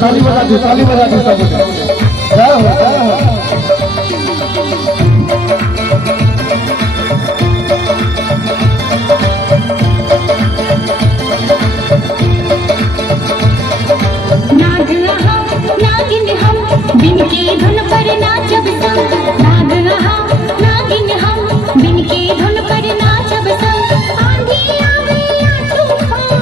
ताली बजा दो सब जय हो जय हो। नाग हम नागिन हम बिन के धुन पर नाचब संग। नाग हम नागिन हम बिन के धुन पर नाचब संग। आंधी आवे या तूफान,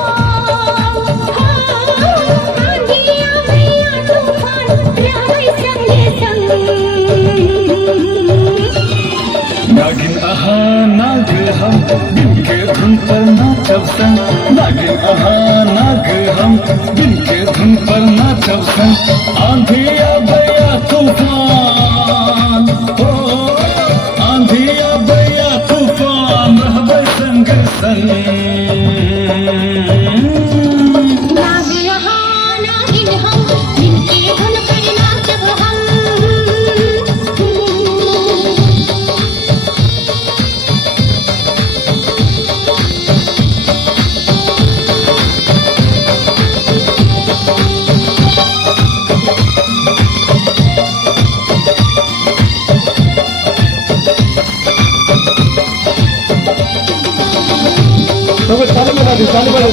आंधी आवे या तूफान रहबै संगे संग। नागिन आहा नाग हम बिन के धुन पर नाचब संग। नागिन आहा नाग हम बिन के धुन पर नाचब संग। आंधी आवे या तूफान हो, आंधी आवे या तूफान रहबै संग संग। नाग यहाँ नागिन हम बिन के धुन पर नाचब हम। ताली बजा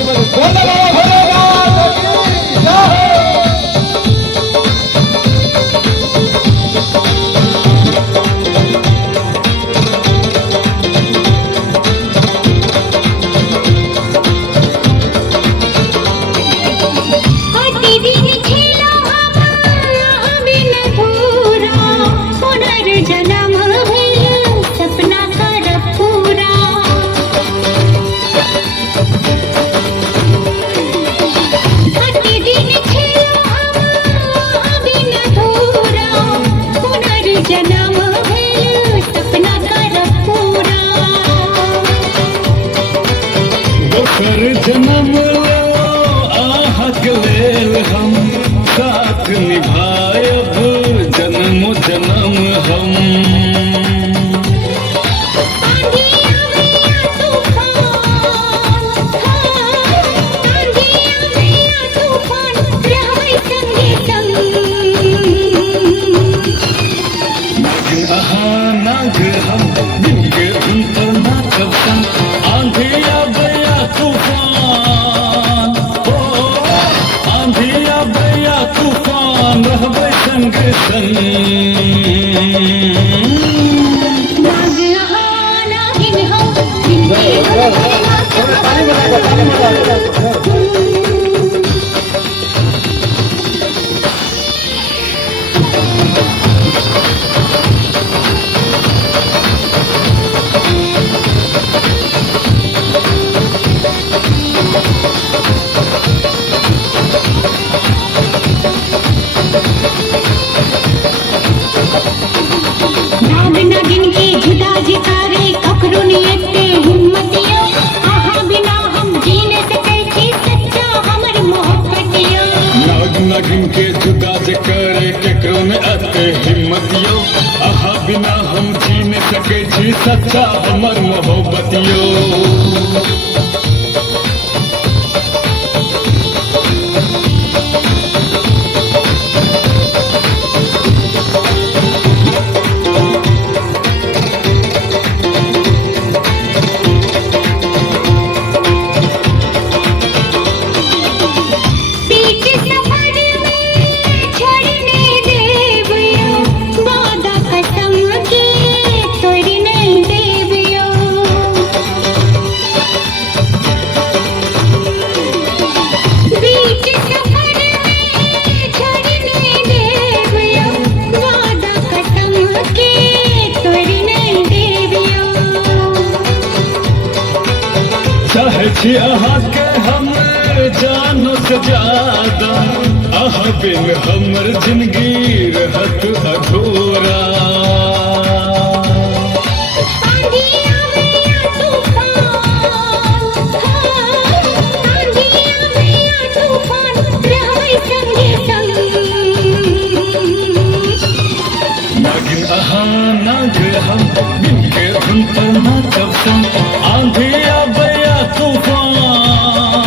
जन्म लो आहक लेल हम साथ निभायब जन्म जन्म हम। आंधी आवे या तूफान, आंधी आवे या तूफान रहबै संगे संग। नाग आहा नाग हम बिन के धुन पर नाचब संग। आंधी आवे या तूफान हो, आंधी आवे या तूफान रहबै संग संग। नाग यहाँ नागिन हम बिन के धुन पर नाचब हम। नाग नागिन के जुदा जितारे ककरो नियते हिम्मतियो। आहा बिना हम जी न सकै छी सच्चा हमर मोहब्बतियो। नाग नागिन के जुदा जे करे केकरो में अते हिम्मतियो। आहा बिना हम जी न सकै छी सच्चा हमर मोहब्बतियो। बीच सफर में छोड़ने देवियो, वादा कसम के तोड़ नहीं देवियो। बीच सफर में छोड़ने देवियो, वादा कसम के तोड़ नहीं देवियो। चाहे छी अहाँ के हम जानो से ज्यादा, आह बिन हमर जिंदगी रहत अधूरा। आंधी आवे या तूफान, आंधी आवे या तूफान रहबै संगे संग। नागिन आहा नाग हम बिन के